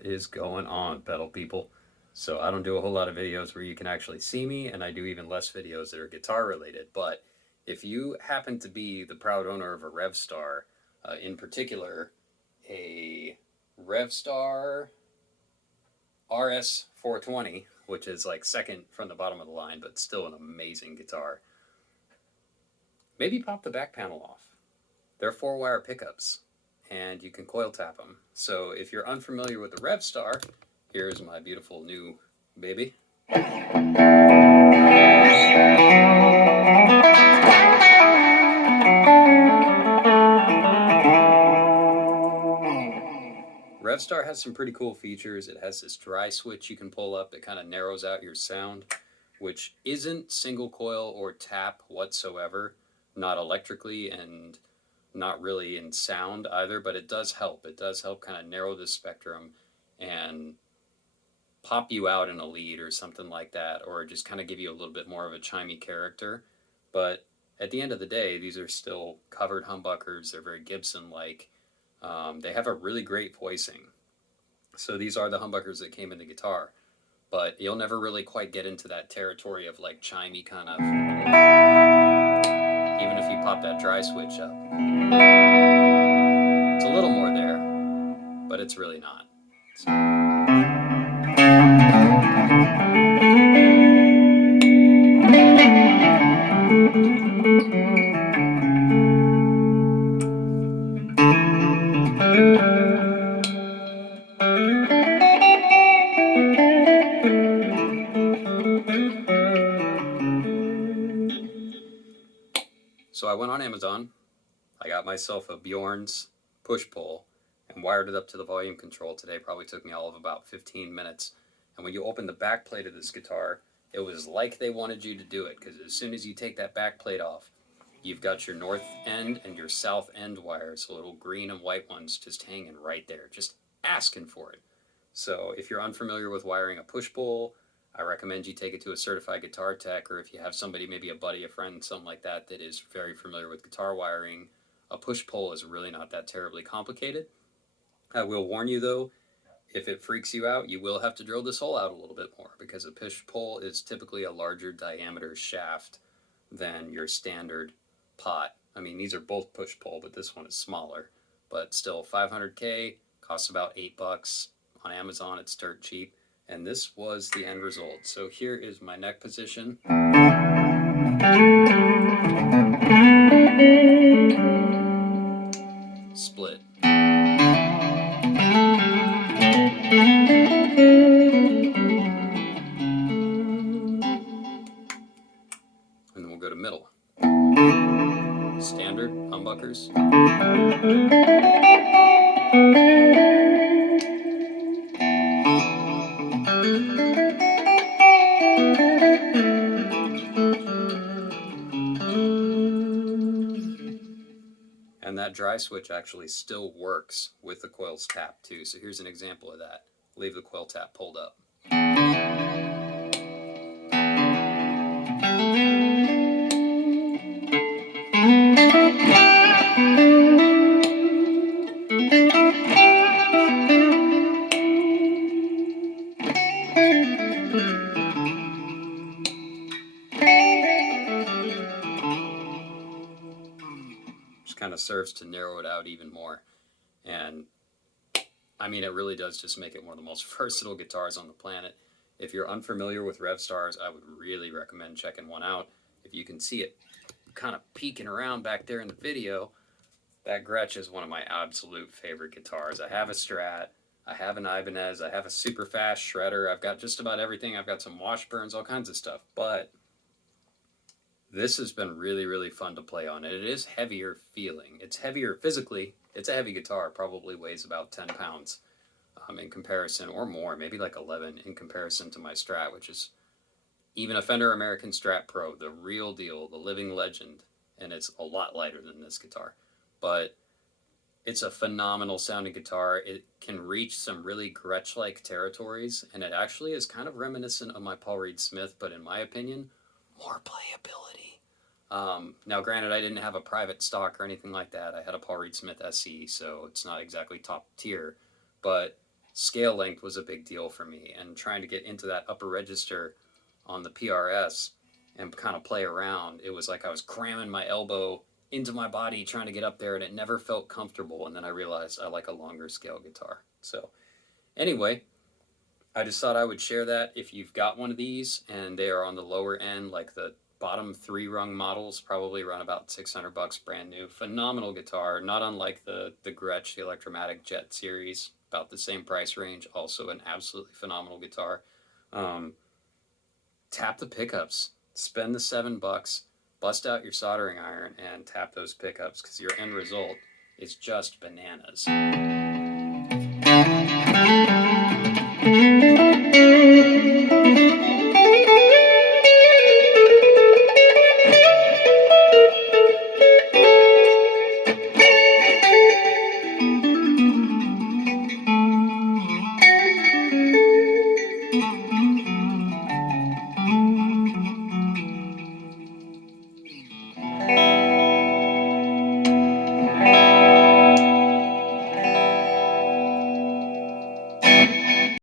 What is going on, pedal people? So I don't do a whole lot of videos where you can actually see me, and I do even less videos that are guitar related. But if you happen to be the proud owner of a Rev Star, in particular a Rev Star RS420, which is like second from the bottom of the line, but still an amazing guitar, maybe pop the back panel off. They're 4-wire pickups, and you can coil tap them. So if you're unfamiliar with the Rev Star, here's my beautiful new baby. Rev Star has some pretty cool features. It has this dry switch you can pull up that kind of narrows out your sound, which isn't single coil or tap whatsoever, not electrically and not really in sound either, but it does help. It does help kind of narrow the spectrum and pop you out in a lead or something like that, or just kind of give you a little bit more of a chimey character. But at the end of the day, these are still covered humbuckers. They're very Gibson-like. They have a really great voicing. So these are the humbuckers that came in the guitar, but you'll never really quite get into that territory of like chimey kind of, even if you pop that dry switch up. It's a little more there, but it's really not. So I went on Amazon, I got myself a Bjorn's push-pull and wired it up to the volume control today. Probably took me all of about 15 minutes. And when you open the back plate of this guitar, it was like they wanted you to do it, because as soon as you take that back plate off, you've got your north end and your south end wires, the little green and white ones, just hanging right there, just asking for it. So if you're unfamiliar with wiring a push-pull, I recommend you take it to a certified guitar tech, or if you have somebody, maybe a buddy, a friend, something like that, that is very familiar with guitar wiring, a push-pull is really not that terribly complicated. I will warn you though, if it freaks you out, you will have to drill this hole out a little bit more, because a push-pull is typically a larger diameter shaft than your standard pot. I mean, these are both push-pull, but this one is smaller. But still, 500K, costs about $8. On Amazon, it's dirt cheap. And this was the end result. So here is my neck position. Split. And then we'll go to middle. Standard humbuckers. And that dry switch actually still works with the coils tapped too. So here's an example of that. Leave the coil tap pulled up. Just kind of serves to narrow it out even more. And I mean, it really does just make it one of the most versatile guitars on the planet. If you're unfamiliar with Rev Stars, I would really recommend checking one out. If you can see it kind of peeking around back there in the video, that Gretsch is one of my absolute favorite guitars. I have a Strat, I have an Ibanez, I have a super fast shredder, I've got just about everything. I've got some Washburns, all kinds of stuff. But this has been really, really fun to play on. And it is heavier feeling. It's heavier physically. It's a heavy guitar, probably weighs about 10 pounds in comparison, or more, maybe like 11 in comparison to my Strat, which is even a Fender American Strat Pro, the real deal, the living legend, and it's a lot lighter than this guitar. But it's a phenomenal sounding guitar. It can reach some really Gretsch-like territories, and it actually is kind of reminiscent of my Paul Reed Smith, but in my opinion, more playability. Now, granted, I didn't have a private stock or anything like that. I had a Paul Reed Smith SE, so it's not exactly top tier, but scale length was a big deal for me, and trying to get into that upper register on the PRS and kind of play around, it was like I was cramming my elbow into my body trying to get up there, and it never felt comfortable. And then I realized I like a longer scale guitar. So anyway, I just thought I would share that. If you've got one of these and they are on the lower end, like the bottom 3 rung models, probably run about $600 brand new. Phenomenal guitar, not unlike the Gretsch, the Electromatic Jet series, about the same price range. Also an absolutely phenomenal guitar. Um, Tap the pickups, spend the $7, bust out your soldering iron and tap those pickups, because your end result is just bananas.